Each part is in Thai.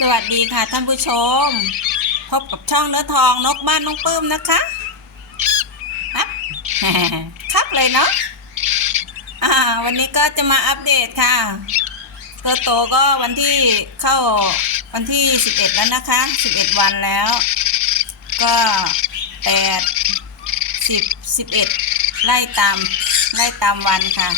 สวัสดีค่ะท่านผู้ชม พบกับช่องเนื้อทองนกบ้านน้องปื้มนะคะ ครับ ครับเลยเนาะอ่า วันนี้ก็จะมาอัปเดตค่ะตัวโตก็วันที่เข้าวันที่11แล้วนะคะ11วันแล้ว ก็8 10 11ไล่ตามไล่ตามวันค่ะ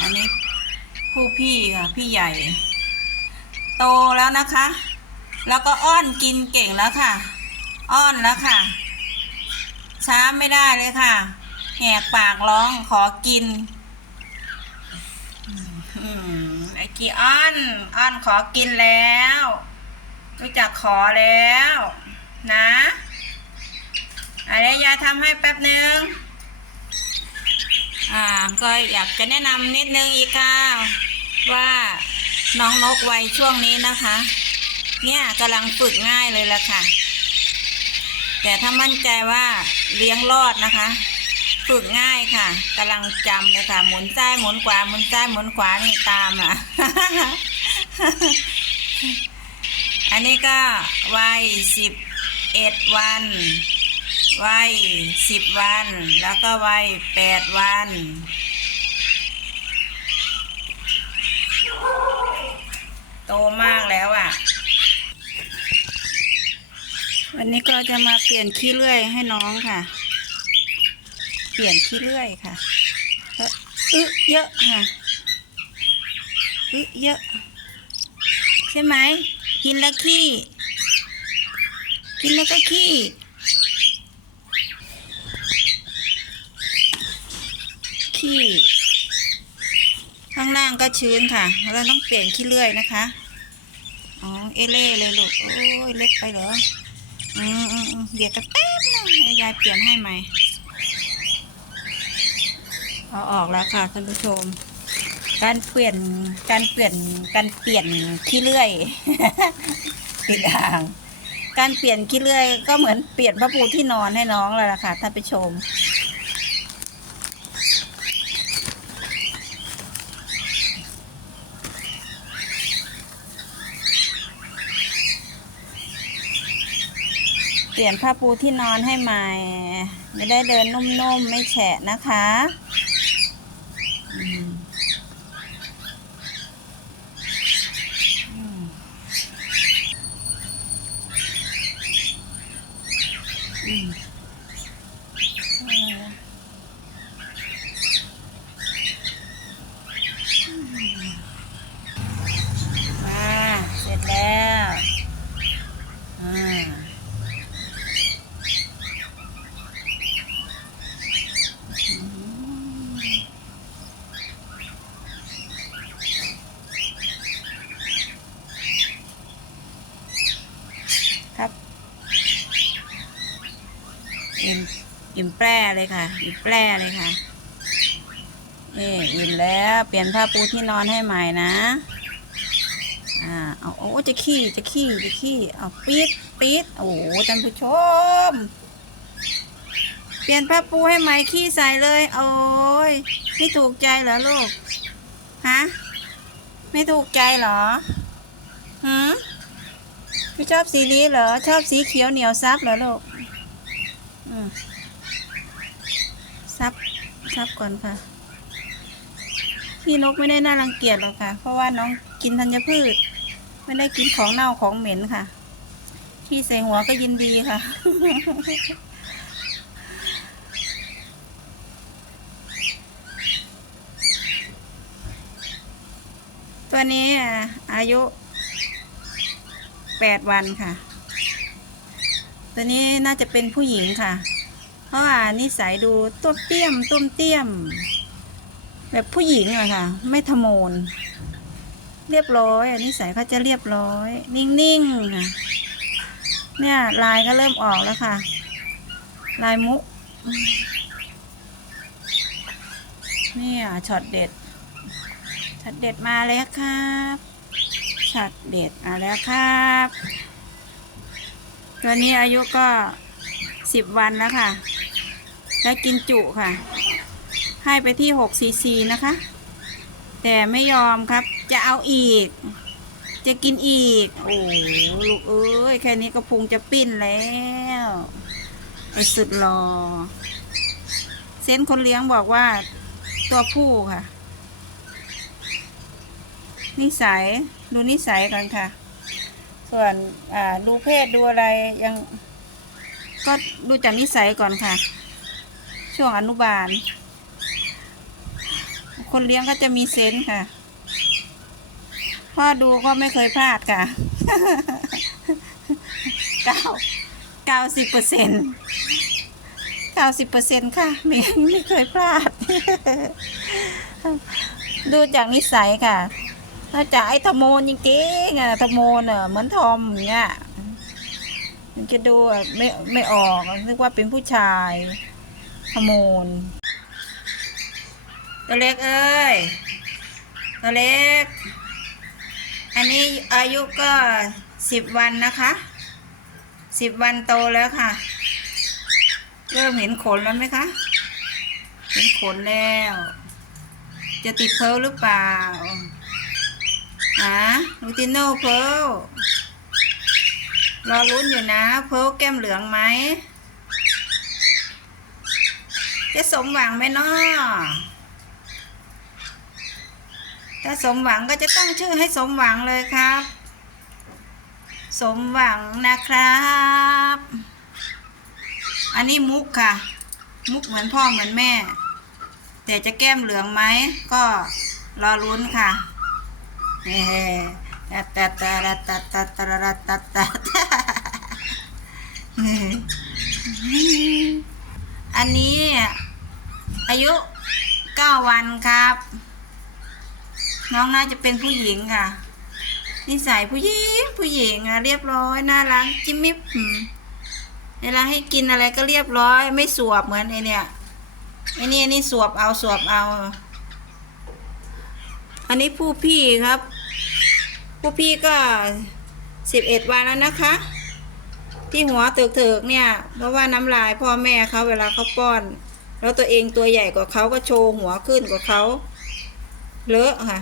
อันนี้ผู้พี่ค่ะ พี่ใหญ่ โตแล้วนะคะ แล้วก็อ้อนกินเก่งแล้วค่ะ อ้อนแล้วค่ะ ช้าไม่ได้เลยค่ะ แหกปากร้องขอกินอไอ้กี้อ้อน อ้อนขอกินแล้ว รู้จักขอแล้ว นะอะไรยายทำให้แป๊บนึงอ่าก็อยากจะแนะนำนิดนึงอีกค่ะว่า น้องนกไวช่วงนี้นะคะ เนี่ยกำลังฝึกง่ายเลยละค่ะ แต่ถ้ามั่นใจว่าเลี้ยงรอดนะคะ ฝึกง่ายค่ะกำลังจำเลยค่ะหมุนซ้ายหมุนขวาหมุนซ้ายหมุนขวานี่ตามอะ อันนี้ก็วัยสิบเอ็ดวันวัยสิบวัน แล้วก็วัยแปดวัน โตมากแล้วอะ วันนี้ก็จะมาเปลี่ยนขี้เลื่อยให้น้องค่ะ เปลี่ยนขี้เลื่อยค่ะเอ่ออึเยอะค่ะอึเยอะ ใช่ไหมกินแล้วขี้ กินแล้วก็ขี้ขี้ ข้างล่างก็ชื้นค่ะ เราต้องเปลี่ยนขี้เลื่อยนะคะ อ๋อ เอเล่เลยลูก โอ้ยเล็กไปเหรอ อืมอืมอืมเดี๋ยวกันแป๊บนึงเดี๋ยยายเปลี่ยนให้ใหม่เอาออกแล้วค่ะท่านผู้ชม การเปลี่ยน การเปลี่ยน การเปลี่ยนขี้เลื่อยติดอ่าง การเปลี่ยนขี้เลื่อยก็เหมือนเปลี่ยนผ้าปูที่นอนให้น้องเลยล่ะค่ะท่านผู้ชม ปลี่ยนผ้าปูที่นอนให้ใหม่ จะได้เดินนุ่มๆ ไม่แฉะนะคะอืมอืมอืมเออมาเสร็จแล้วอ่า ครับ อิ่มอิ่มแปร่เลยค่ะ อิ่มแปร่เลยค่ะนี่อิ่มแล้วเปลี่ยนผ้าปูที่นอนให้ใหม่นะอ่าเอาโอ้จะขี้จะขี้จะขี้เอาปี๊ดปี๊ดโอ้โหท่านผู้ชม เปลี่ยนผ้าปูให้ใหม่ขี้ใส่เลย โอ้ยไม่ถูกใจเหรอลูกฮะไม่ถูกใจเหรอหืมไม่ชอบสีนี้เหรอชอบสีเขียวเหนียวซับเหรอลูก ซับ ซับก่อนค่ะพี่นกไม่ได้น่ารังเกียจหรอกค่ะ เพราะว่าน้องกินธัญพืช ไม่ได้กินของเน่าของเหม็นค่ะ ขี้ใส่หัวก็ยินดีค่ะตัวนี้อายุแปดวันค่ะ ตัวนี้น่าจะเป็นผู้หญิงค่ะ เพราะว่านิสัยดูต้วเตี้ยมต้มเตี้ยม แบบผู้หญิงอะค่ะ ไม่ทะโมน เรียบร้อยอนิสัยเขาจะเรียบร้อย นิ่งๆค่ะ เนี่ยลายก็เริ่มออกแล้วค่ะ ลายมุกเนี่ยช็อตเด็ดช็อตเด็ดมาแล้วครับช็อตเด็ดมาแล้วครับ ตัวนี้อายุก็สิบวันแล้วค่ะ แล้วกินจุค่ะ ให้ไปที่หกซีซีนะคะ แต่ไม่ยอมครับ จะเอาอีก จะกินอีก โอ้ลูกเอ้ย แค่นี้ก็พุงจะปิ้นแล้วไอ้สุดรอ เซนคนเลี้ยงบอกว่า ตัวผู้ค่ะ นิสัย ดูนิสัยกันค่ะ ส่วนดูเพศดูอะไรยัง ก็ดูจากนิสัยก่อนค่ะ ช่วงอนุบาล คนเลี้ยงก็จะมีเซนส์ค่ะ พ่อดูก็ไม่เคยพลาดค่ะเก้าเก้าสิบเปอร์เซ็นต์เก้าสิบเปอร์เซ็นต์ค่ะไม่ไม่เคยพลาด ดูจากนิสัยค่ะ ถ้าจากไอ้ทโมนจริงๆอะทโมนอะเหมือนทอมเงี้ยมันจะดูไม่ไม่ออกนึกว่าเป็นผู้ชายทโมนตัวเล็กเอ้ยตัวเล็ก อันนี้อายุก็สิบวันนะคะสิบวันโตแล้วค่ะ เริ่มเห็นขนแล้วไหมคะเห็นขนแล้ว จะติดเพร์ลหรือเปล่า ฮะลูติโน่เพร์ลรอลุ้นอยู่นะ เพร์ลแก้มเหลืองไหมจะสมหวังไหมเนาะถ้าสมหวังก็จะตั้งชื่อให้สมหวังเลยครับ สมหวังนะครับ อันนี้มุกค่ะ มุกเหมือนพ่อเหมือนแม่ แต่จะแก้มเหลืองไหม ก็รอลุ้นค่ะ ตัดตัดตัดตัดตัดตัดตัดตัดตัดอันนี้ อายุเก้าวันครับ น้องน่าจะเป็นผู้หญิงค่ะ นิสัยผู้หญิง ผู้หญิงอะเรียบร้อยน่ารักจิ้มมิบเวลาให้กินอะไรก็เรียบร้อย ไม่สวบเหมือนไอเนี่ยไอนี่นี่สวบเอาสวบเอา อันนี้ผู้พี่ครับ ผู้พี่ก็สิบเอ็ดวันแล้วนะคะ ที่หัวเถิกๆเนี่ย เพราะว่าน้ำลายพ่อแม่เขาเวลาเขาป้อน แล้วตัวเองตัวใหญ่กว่าเขาก็โชว์หัวขึ้นกว่าเขาเลอะค่ะ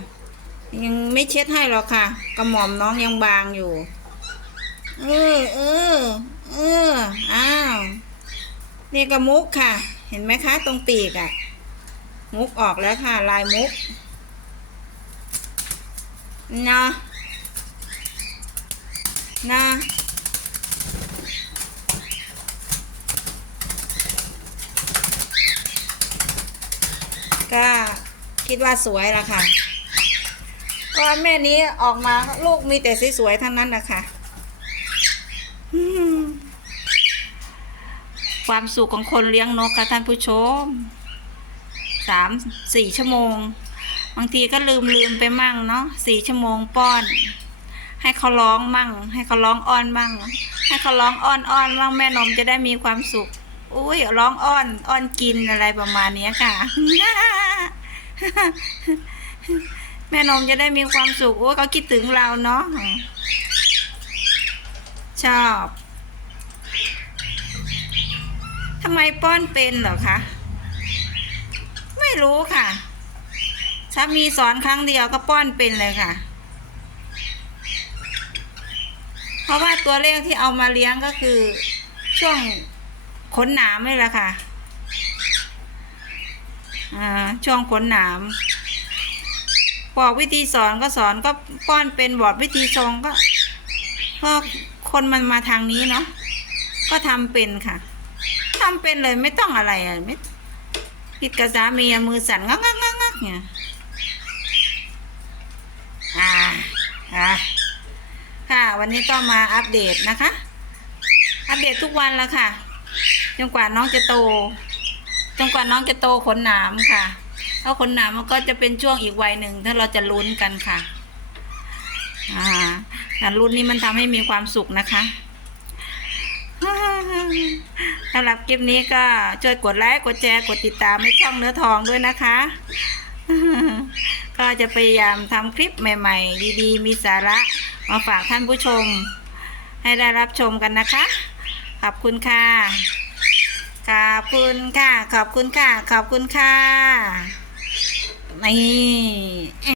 ยังไม่เช็ดให้หรอกค่ะกระหม่อมน้องยังบางอยู่ เออเออเอออ้าวนี่กระมุกค่ะ เห็นไหมคะ ตรงปีกอะ่ะ มุกออกแล้วค่ะ ลายมุก นาะนาะก็คิดว่าสวยละค่ะเพราะว่าแม่นี้ออกมาลูกมีแต่สวยๆทั้งนั้นนะคะความสุขของคนเลี้ยงนกค่ะท่านผู้ชมสามสี่ชั่วโมง บางทีก็ลืมลืมไปมั่งเนาะสี่ชั่วโมงป้อน ให้เขาร้องมั่ง ให้เขาร้องอ้อนมั่ง ให้เขาร้องอ้อนอ้อนมั่งแม่นมจะได้มีความสุข อุ้ยร้องอ้อนอ้อนกินอะไรประมาณเนี้ยค่ะ แม่นมจะได้มีความสุขโอ้ยเขาคิดถึงเราเนาะชอบทำไมป้อนเป็นเหรอคะ ไม่รู้ค่ะ ถ้ามีสอนครั้งเดียวก็ป้อนเป็นเลยค่ะ เพราะว่าตัวเลขที่เอามาเลี้ยงก็คือช่วงขนหนามนี่แหละค่ะอ่าช่วงขนหนามบอกวิธีสอนก็สอนก็ป้อนเป็นบอกวิธีทรงก็ก็คนมันมาทางนี้เนาะก็ทำเป็นค่ะทำเป็นเลยไม่ต้องอะไรอะไม่คิดกับสามีมือสั่นงักงักงักงักเนี่ยอ่า อ่าค่ะ วันนี้ก็มาอัปเดตนะคะ อัปเดตทุกวันแล้วค่ะจนกว่าน้องจะโตจนกว่าน้องจะโตขนหนามค่ะเพราะคนหนามมันก็จะเป็นช่วงอีกวัยหนึ่งถ้าเราจะลุ้นกันค่ะ อ่าการลุ้นนี้มันทำให้มีความสุขนะคะสำหรับคลิปนี้ก็ช่วยกดไลค์กดแชร์กดติดตามให้ช่องเนื้อทองด้วยนะคะ ก็จะพยายามทำคลิปใหม่ ๆ ดีๆ มีสาระมาฝากท่านผู้ชม ให้ได้รับชมกันนะคะ ขอบคุณค่ะ ขอบคุณค่ะ ขอบคุณค่ะ ขอบคุณค่ะนี่